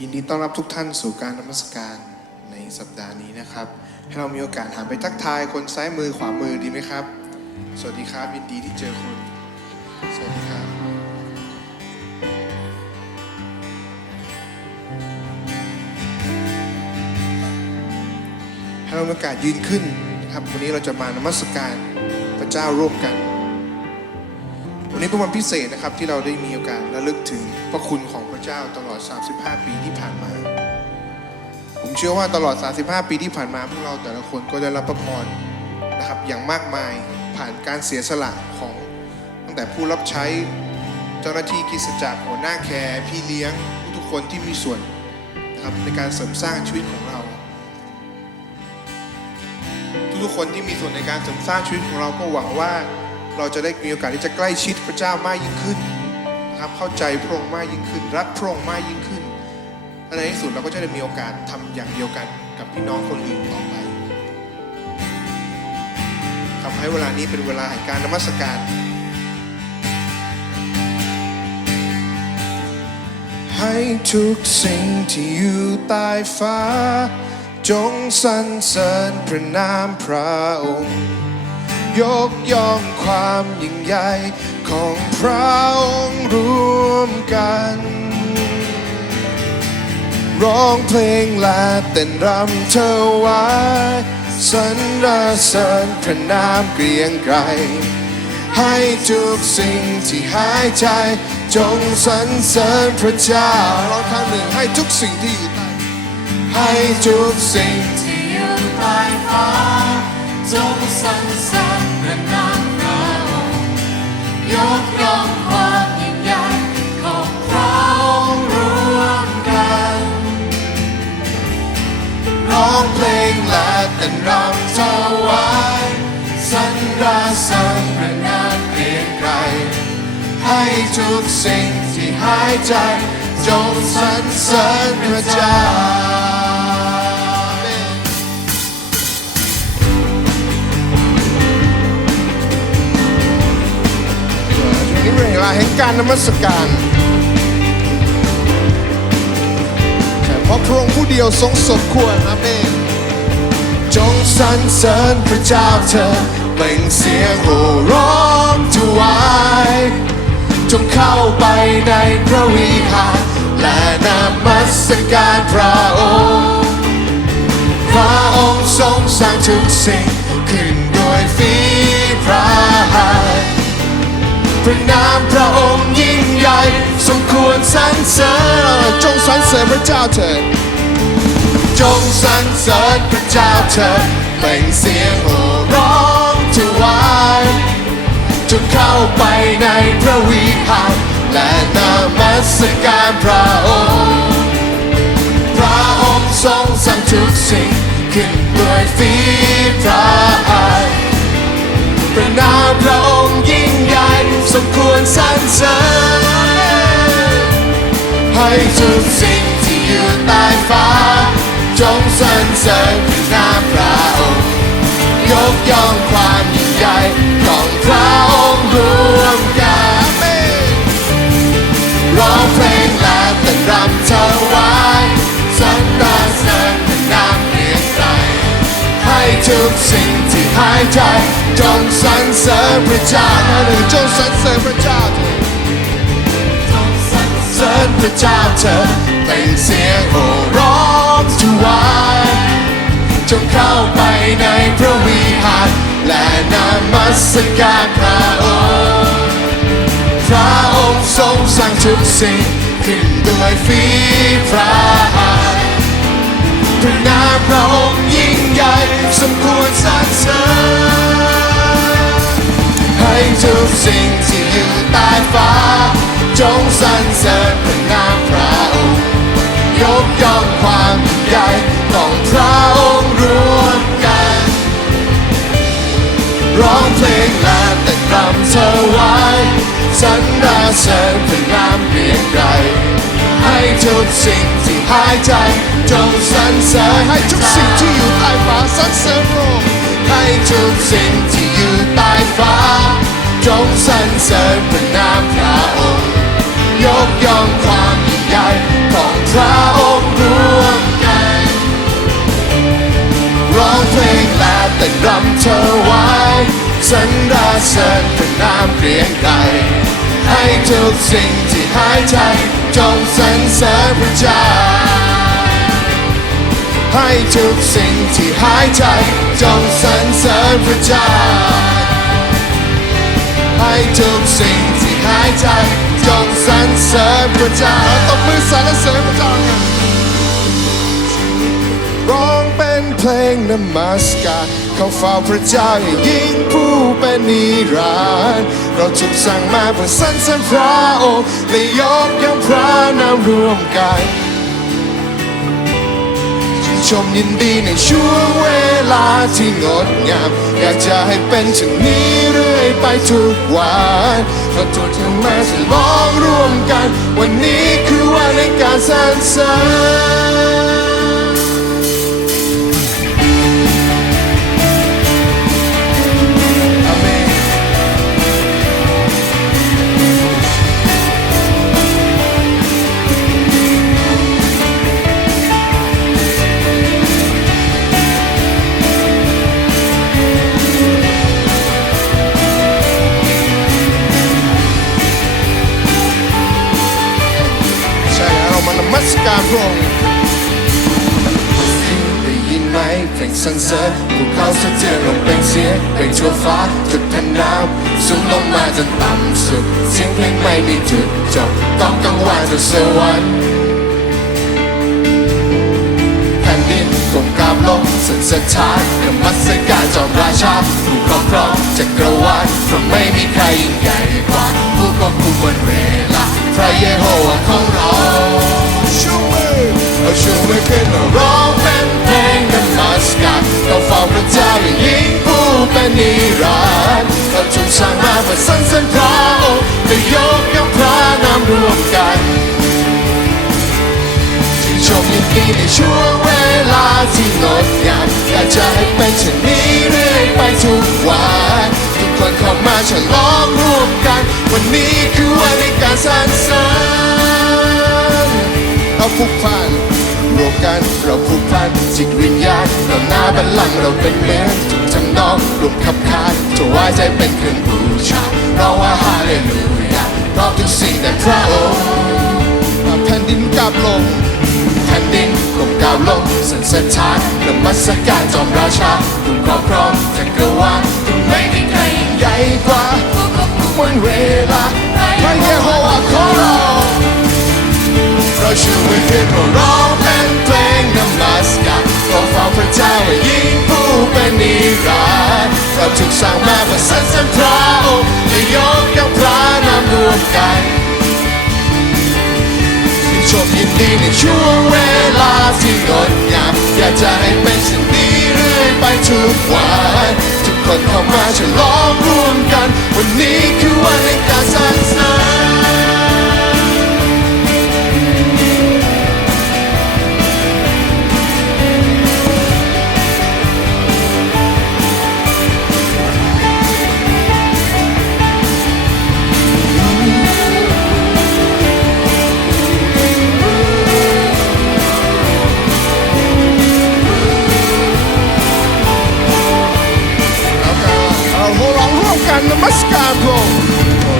ยินดีต้อนรับทุกท่านสู่การนมัสการในสัปดาห์นี้นะครับ ให้เรามีโอกาสหันไปทักทายคนซ้ายมือขวามือดีไหมครับ สวัสดีครับยินดีที่เจอคุณสวัสดีครับให้เรามีโอกาสยืนขึ้นครับวันนี้เราจะมานมัสการพระเจ้าร่วมกัน วันนี้เป็นวันพิเศษนะครับที่เราได้มีโอกาสระลึกถึงพระคุณของ เจ้าตลอด 35 ปีที่ผ่านมา ผมเชื่อว่าตลอด 35 ปีที่ผ่านมาพวกเราแต่ละคนก็ได้รับพระพรนะครับอย่างมากมายผ่านการเสียสละของตั้งแต่ผู้รับใช้เจ้าหน้าที่กิจจักรหัวหน้าแคร์พี่เลี้ยงทุกคนที่มีส่วนนะครับในการเสริมสร้างชีวิตของเรา ทุกๆคนที่มีส่วนในการเสริมสร้างชีวิตของเราก็หวังว่าเราจะได้มีโอกาสที่จะใกล้ชิดพระเจ้ามากยิ่งขึ้น นะครับเข้าใจพระองค์มากยิ่งขึ้น รักพระองค์มากยิ่งขึ้นและในที่สุดเราก็จะได้มีโอกาสทำอย่างเดียวกันกับพี่น้องคนอื่นต่อไปทำให้เวลานี้เป็นเวลาแห่งการนมัสการให้ทุกสิ่งที่อยู่ใต้ฟ้า จงสรรเสริญพระนามพระองค์ ยกย่องความยิ่งใหญ่ของพระองค์รวมกัน ร้องเพลงและเต้นรำเธอไว้สรรเสริญพระนามเกรียงไกรให้ทุกสิ่งที่หายใจ จงสรรเสริญพระเจ้าร้องครั้งหนึ่งให้ทุกสิ่งที่อยู่ใต้ให้ทุกสิ่งที่อยู่ใต้ฟ้า จงสรรเสริญ พระนามพระอยกย่องความยิ่งใหญ่ของพระองค์รวมกันร้องเพลงและเต้นรำถวายสรรเสริญพระนามเกรียงไกรให้ทุกสิ่งที่หายใจ จงสรรเสริญพระเจ้า นี้เป็นเวลาแห่งการนมัสการเพราะพระองค์ผู้เดียวทรงสมควรอาเมนจงสรรเสริญพระเจ้าเธอเปล่งเสียงโห่ร้องถวายจงเข้าไปในพระวิหารและนมัสการพระองค์พระองค์ทรงสร้างทุกสิ่งขึ้นด้วยฝีพระหัตถ์ ระนามพระองค์ยิ่งใหญ่ สมควรสรรเสริญจงสรรเสริญพระเจ้าเถิดจงสรรเสริญพระเจ้าเถิดเป่งเสียงโห่ร้องถวายจงเข้าไปในพระวิหารและนามัสการพระองค์ พระองค์ทรงสร้างทุกสิ่งขึ้นด้วยฝีพระหัตถ์ ระนามพระองค์ยิ่งใหญ่สมควรสรรเสริญให้ทุกสิ่งที่อยู่ใต้ฟ้า จงสรรเสริญพระนามพระองค์ยกย่องความยิ่งใหญ่ของพระองค์รวมกันร้องเพลงและเต้นรำถวา ทุกสิ่งที่หายใจ จงสรรเสริญพระเจ้าหนึ่งจงสรรเสริญพระเจ้าเถิดจงสรรเสเสริริญญพระเจ้าเถิดเป็นเสียงโห่ร้องถวายจงเข้าไปในพระวิหารและนามัสการพระองค์พระองค์ทรงสร้างทุกสิ่งขึ้นด้วยฝีพระหัตถ์พระนามพระองค์ยิ่ง ใหญ่สมควรสรรเสริญให้ทุกสิ่งที่อยู่ใต้ฟ้า จงสรรเสริญพระนามพระองค์ยกย่องความยิ่งใหญ่ของพระองค์รวมกัน ร้องเพลงและเต้นรำถวายสรรเสริญพระนามเปลี่ยนไกร ให้ทุกสิ่งที่หายใจ จงสรรเสริญให้ทุกสิ่งที่อยู่ใต้ฟ้าสรรเสริญโลกให้ทุกสิ่งที่อยู่ใต้ฟ้า จงสรรเสริญพระนามพระองค์ยกย่องความยิ่งใหญ่ของพระองค์รวมกันร้องเพลงและต่นรำเธอไว้สันดาเสริญพระนามเรียงไกให้ทุกสิ่ง หายใจ จงสรรเสริญพระเจ้าให้ทุกสิ่งที่หายใจ จงสรรเสริญพระเจ้าให้ทุกสิ่งที่หายใจ จงสรรเสริญพระเจ้าตบมือสรรเสริญพระเจ้ากันร้องเป็นเพลงนมัสการ เข้าเฝ้าพระเจ้าให้ยิ่งผู้เป็นนิรันดร์เราถูกสั่งมาเพื่อสรรเสริญพระองค์และยกย่องพระนามรวมกันชื่นชมยินดีในช่วงเวลาที่งดงาม อยากจะให้เป็นเช่นนี้เรื่อยไปทุกวันเราทุกทั้งมาฉลองร่วมกัน วันนี้คือวันในการสรรเสริญ เพลงสรรเสริญพวกเขาสะเทือนลงเป็นเสียงเพลงชั่วฟ้าจุดแผ่นน้ำสูงลงมาจนต่ำสุด เสียงเพลงไม่มีจุดจบต้องกังวานจนสวรรค์แผ่นดินกลมกราบลงสันสถานนมัสการจอมราชาผู้ครอบครองจักรวาลเพราะไม่มีใครยิ่งใหญ่กว่าผู้ควบคุมวันเวลาพระเยโฮวาของเรา เอาชูมือขึ้นมาร้องเป็นเพลงนมัสการเราเฝ้าพระเจ้ายิ่งผู้เป็นนิรันดร์เราถูกสร้างมาเพื่อสรรเสริญพระองค์และยกย่องพระนามรวมกันชื่นชมยินดีในช่วงเวลาที่งดงามอยากจะให้เป็นเช่นนี้เรื่อยไปทุกวันทุกคนเข้ามาฉลองร่วมกัน วันนี้คือวันในการสรรเสริญเราผูกพัน รวมกัน เราผูกพันจิตวิญญาณเราหน้าบัลลังก์เราเป็นเหมือนทุกทำนองรวมขับขานถวายใจเป็นเครื่องบูชาเราว่าฮาเลลูยาเพราะทุกสิ่งแต่พระองค์แผ่นดินกลับลงแผ่นดินกลมกล่าวลงสันสถานนมัสการจอมราชาผู้ครอบครองจักรวาลผู้ไม่มีใครยิ่งใหญ่กว่าผู้ควบคุมวันเวลาพระเยโฮวาของเราเราชูมือขึ้นเราร้อง นเพลงนมัสการขอฟ้าพระเจ้ายิ่งผู้เป็นนิรันดร์เราถูกสร้างมาเพื่อสรรเสริญพระองค์และยกย่องพระนามรวมกันชื่นชมยินดีในช่วงเวลาที่งดงามอยากจะให้เป็นเช่นนี้เรื่อยไปทุกวันทุกคนเข้ามาฉลองร่วมกัน วันนี้คือวันในการสรรเสริญ มัสการพง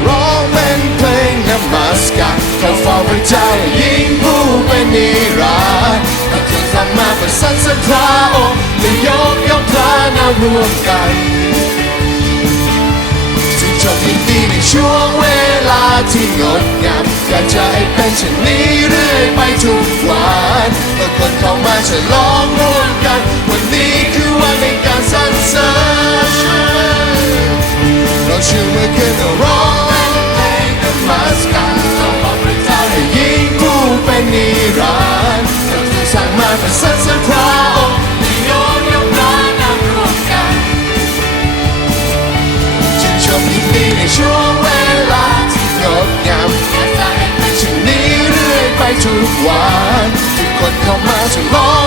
ร้องเป็นเพลงนมัสการเขาเฝ้าพระเจ้ายิ่งผู้เป็นนิรันดร์เราถูกทำมาเพื่อสรรเสริญพระองค์และยกย่องพระนามรวมกันชื่นชมยินดีในช่วงเวลาที่งดงามอยากจะให้เป็นเช่นนี้เรื่อยไปทุกวันเมื่อคนเข้ามาฉลองร่วมกัน วันนี้คือวันในการสรรเสริญ ที่งดงามอยากจะให้เป็นเช่นนี้เรื่อยไปทุกวันทุกคนเข้ามาฉลอ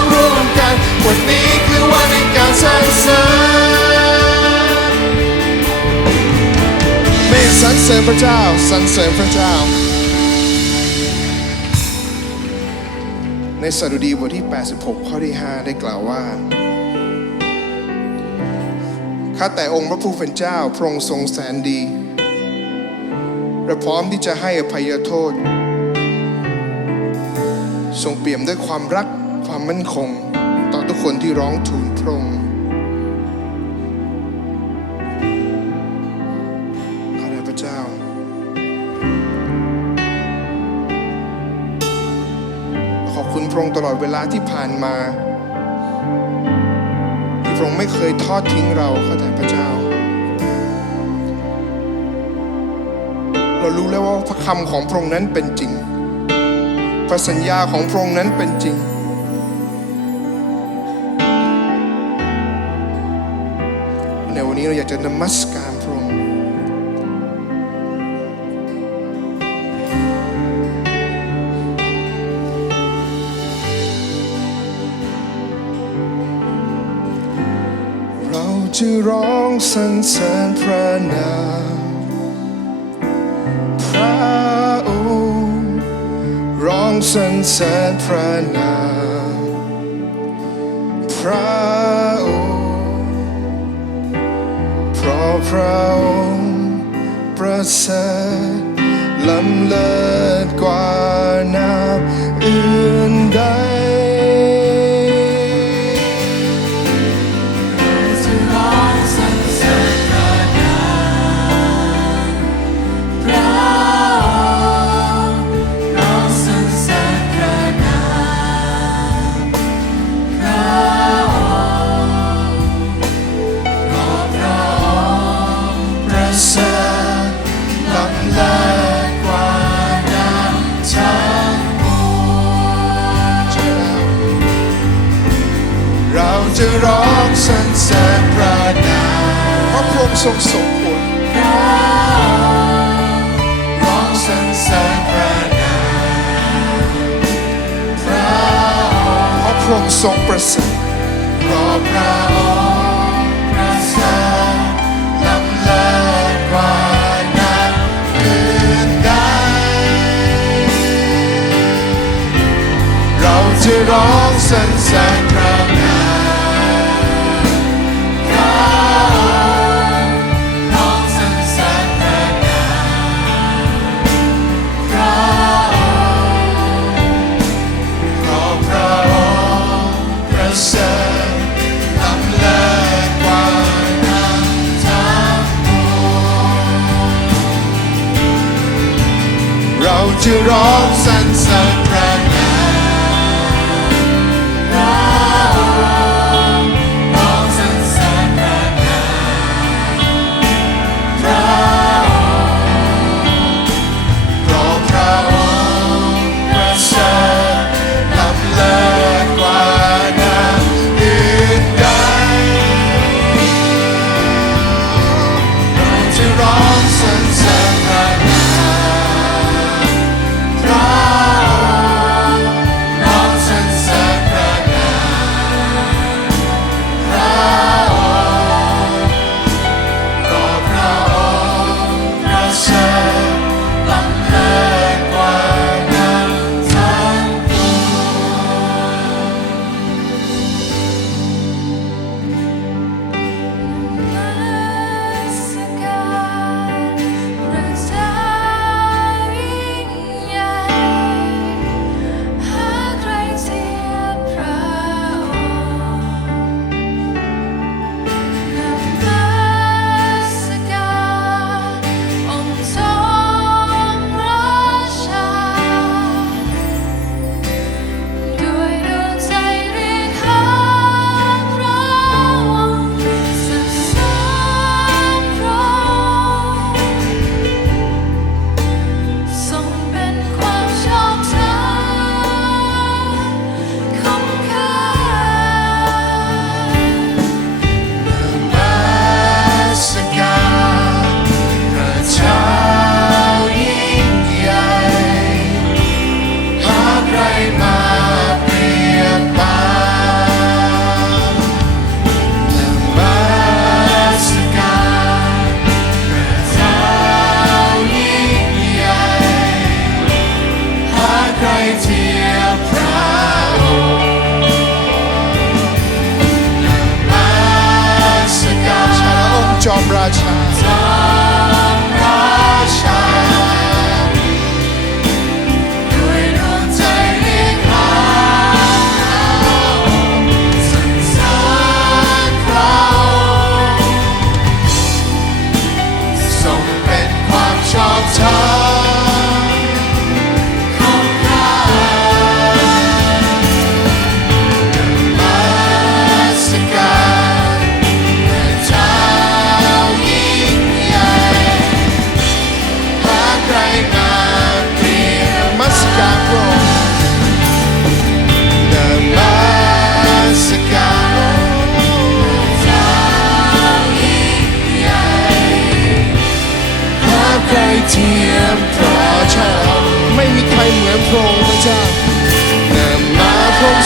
ริญพระเจ้าสรรเสริญพระเจ้า ในสดุดีบทที่ 86 ข้อที่ 5 ได้กล่าวว่าขข้าแต่องค์พระผู้เป็นเจ้า พระองค์ทรงแสนดีและพร้อมที่จะให้อภัยโทษ ทรงเปี่ยมด้วยความรักความมั่นคง ต่อทุกคนที่ร้องทูลพระองค์ พระองค์ตลอดเวลาที่ผ่านมา ที่พระองค์ไม่เคยทอดทิ้งเราข้าแต่พระเจ้า เรารู้แล้วว่าพระคำของพระองค์นั้นเป็นจริง พระสัญญาของพระองค์นั้นเป็นจริงในวันนี้เราอยากจะนมัสการ จะร้องสรรเสริญพระนามพระองค์ร้องสรรเสริญพระนามพระองค์เพราะพระองค์ประเสริฐล้ำเลิศกว่าน้ำอื่นใด งสรรเสริญพระนามพระองค์ร้องสรรเสริญพระนามพระองค์เพราะพระองค์ประเสริฐล้ำเลิศกว่าน้ำทั้งปวงเราจะร้องสรร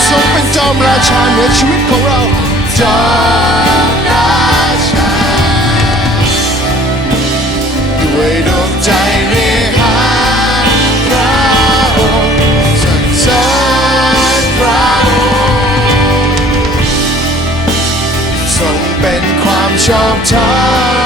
ทรงเป็นจอมราชาในชีวิตของเราจอมราชาด้วยดวงใจเรียหาพระองค์สัจเพระองค์ทรงเป็นความชอบธรรม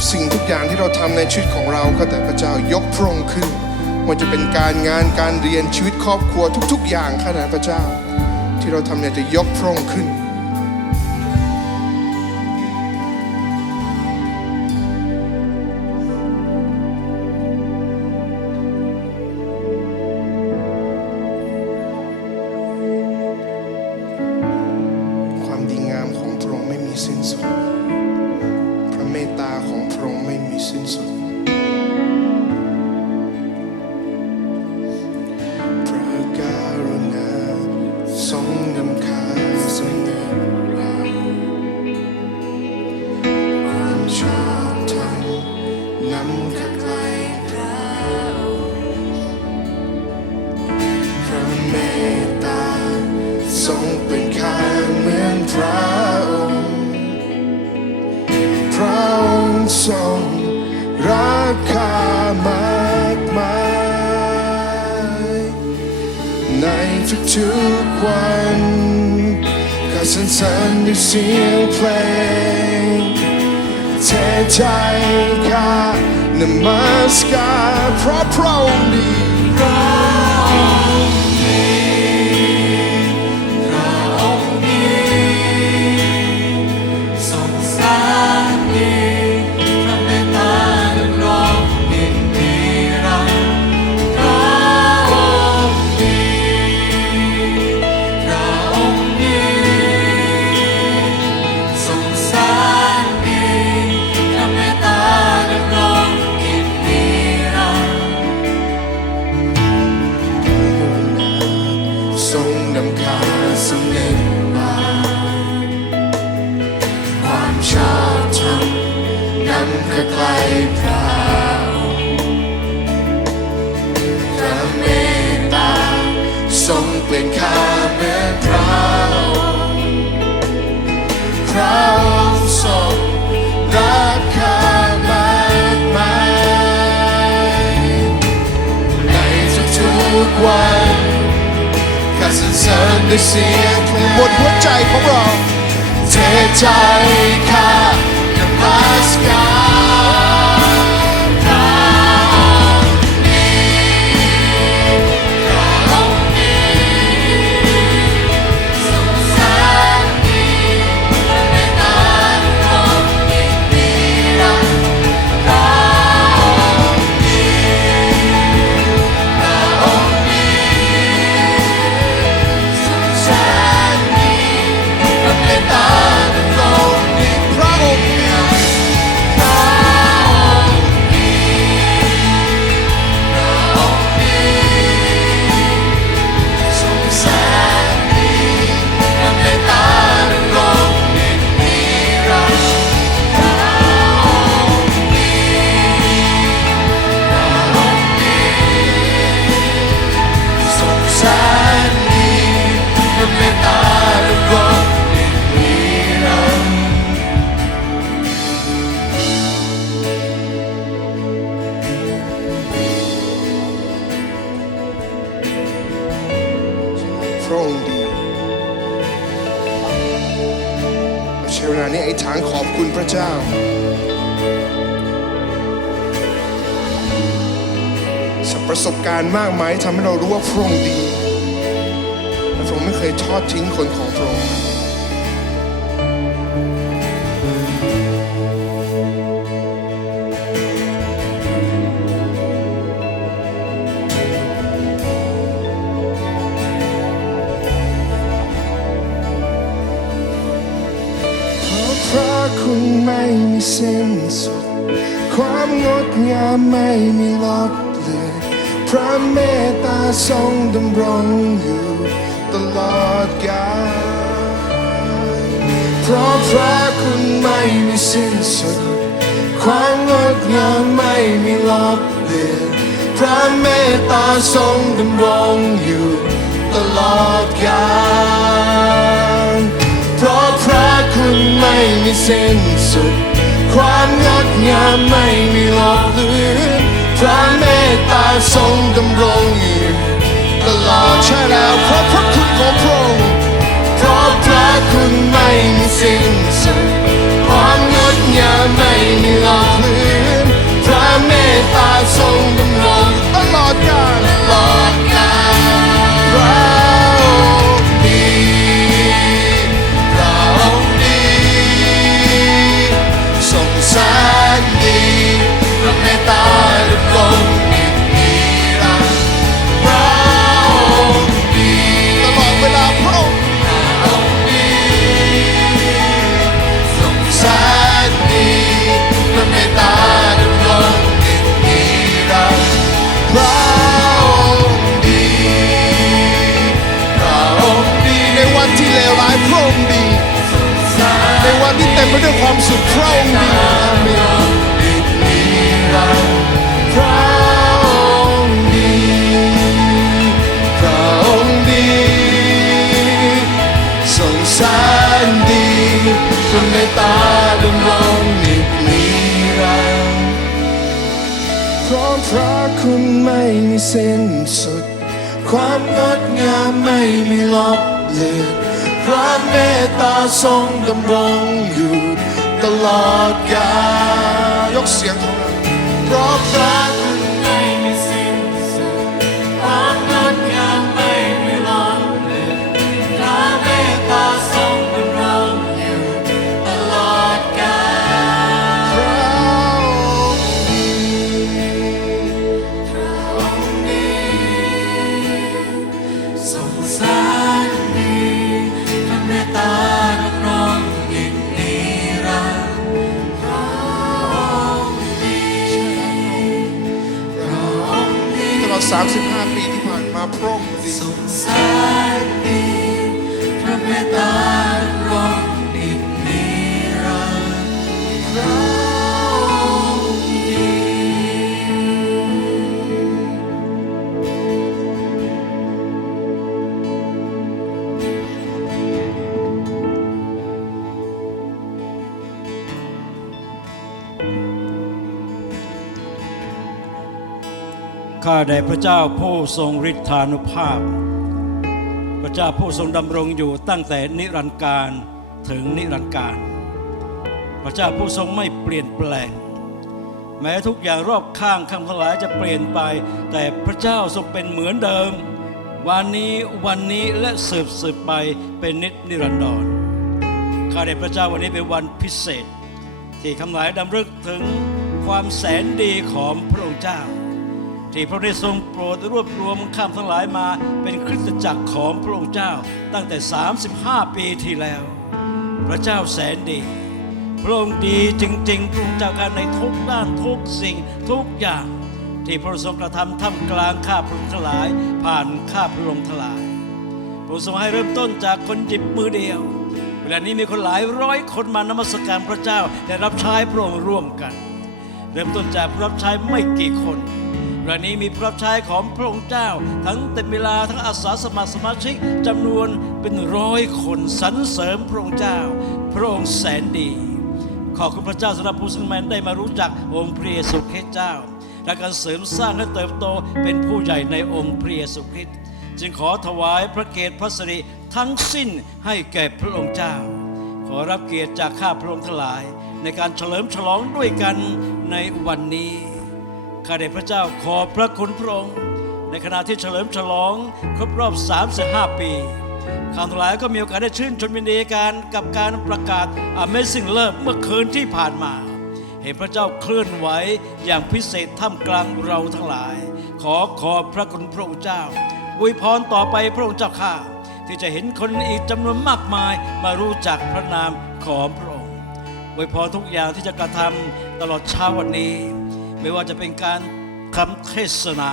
กสิ่งทุกอย่างที่เราทำในชีวิตของเราก็แต่พระเจ้ายกพระองค์ขึ้นมันจะเป็นการงานการเรียนชีวิตครอบครัวทุก ๆ อย่างข้าแต่พระเจ้า ที่เราทำเนี่ยจะยกพระองค์ขึ้น one. Cause on Sunday see you play Ten times นมัสการพระพรหมดี จพระเมตตาทรงเป็นข้าเมื่พระพระองค์ทรงรักข้ามากายในทุกๆวันข้าสรรเสริญด้วยเสียงหมดหัวใจของเราเทใจข้ากับ Pascal. ระองค์ดีเราใช้เวลานี้ไอ้ฐานขอบคุณพระเจ้า สักประสบการณ์มากมายทำให้เรารู้ว่าพระองค์ดีและพระองค์ไม่เคยทอดทิ้งคนของ งดงามไม่มีลดเลือนพระเมตตาทรงดำรงอยู่ตลอดกาลเพราะพระคุณไม่มีสิ้นสุด ความงดงามไม่มีลบเลือนพระเมตตาทรงดำรงอยู่ตลอดกาลเพราะพระคุณไม่มีสิ้นสุด ความงดงามไม่มีลบเลือนพระเมตตาทรงดำรงอยู่ตลอดใช่แล้วเพราะพระคุณของพระองค์เพราะพระคุณไม่มีสิ้นสุดความงดงามไม่มีลบเลือนพระเมตตาทรงดำรง งอยู่ตลอดกาลยกเสียงของเราเพราะพระ ตล ข้าแด่พระเจ้าผู้ทรงฤทธานุภาพ พระเจ้าผู้ทรงดำรงอยู่ตั้งแต่นิรันดร์การถึงนิรันดร์การ พระเจ้าผู้ทรงไม่เปลี่ยนแปลง แม้ทุกอย่างรอบข้างข้างทั้งหลายจะเปลี่ยนไป แต่พระเจ้าทรงเป็นเหมือนเดิม วันนี้วันนี้และสืบสืบไปเป็นนิจนิรันดรข้าแต่พระเจ้าวันนี้เป็นวันพิเศษ ที่คำหลายดำรึกถึงความแสนดีของพระองค์เจ้า ที่พระองค์ได้ทรงโปรดรวบรวมข้ามทั้งหลายมาเป็นคริสตจักรของพระองค์เจ้าตั้งแต่ 35 ปีที่แล้ว พระเจ้าแสนดี พระองค์ดีจริงๆพระองค์เจ้าการในทุกด้านทุกสิ่งทุกอย่าง ที่พระองค์ทรงกระทำท่ามกลางข้าพระองค์ทั้งหลาย ผ่านข้าพระองค์ทั้งหลายพระองค์ทรงให้เริ่มต้นจากคนหยิบมือเดียว เวลานี้มีคนหลายร้อยคนมานมัสการพระเจ้าและรับใช้พระองค์ร่วมกัน เริ่มต้นจากผู้รับใช้ไม่กี่คน เวลานี้มีผู้รับใช้ของพระองค์เจ้า ทั้งเต็มเวลาทั้งอาสาสมัครสมาชิกจำนวนเป็นร้อยคนสรรเสริมพระองค์เจ้า พระองค์แสนดี ขอบคุณพระเจ้าสำหรับผู้ซึ่งแมนได้มารู้จักองค์พระเยซูคริสต์เจ้า และการเสริมสร้างและเติบโตเป็นผู้ใหญ่ในองค์พระเยซูคริสต์จึงขอถวายพระเกียรติพระสิริทั้งสิ้นให้แก่พระองค์เจ้า ขอรับเกียรติจากข้าพระองค์ทั้งหลาย ในการเฉลิมฉลองด้วยกันในวันนี้ ข้าแต่พระเจ้าขอบพระคุณพระองค์ ในขณะที่เฉลิมฉลองครบรอบ 35 ปีข้าทั้งหลายก็มีโอกาสได้ชื่นชมยินดีกันกับการประกาศ Amazing Love เมื่อคืนที่ผ่านมา เห็นพระเจ้าเคลื่อนไหวอย่างพิเศษท่ามกลางเราทั้งหลาย ขอขอบพระคุณพระองค์เจ้าอวยพรต่อไปพระองค์เจ้าข้าที่จะเห็นคนอีกจำนวนมากมายมารู้จักพระนามของพระองค์อวยพรทุกอย่างที่จะกระทำตลอดเช้าวันนี้ ไม่ว่าจะเป็นการคำเทศนา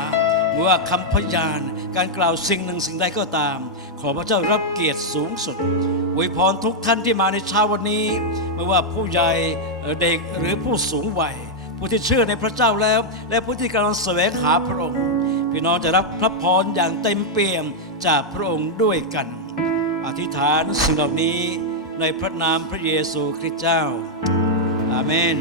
หรือว่าคำพยาน การกล่าวสิ่งหนึ่งสิ่งใดก็ตาม ขอพระเจ้ารับเกียรติสูงสุดอวยพรทุกท่านที่มาในเช้าวันนี้ ไม่ว่าผู้ใหญ่เอ่อเด็กหรือผู้สูงวัย ผู้ที่เชื่อในพระเจ้าแล้ว และผู้ที่กำลังแสวงหาพระองค์ พี่น้องจะรับพระพรอย่างเต็มเปี่ยมจากพระองค์ด้วยกัน อธิษฐานสิ่งเหล่านี้ในพระนามพระเยซูคริสต์เจ้าอาเมน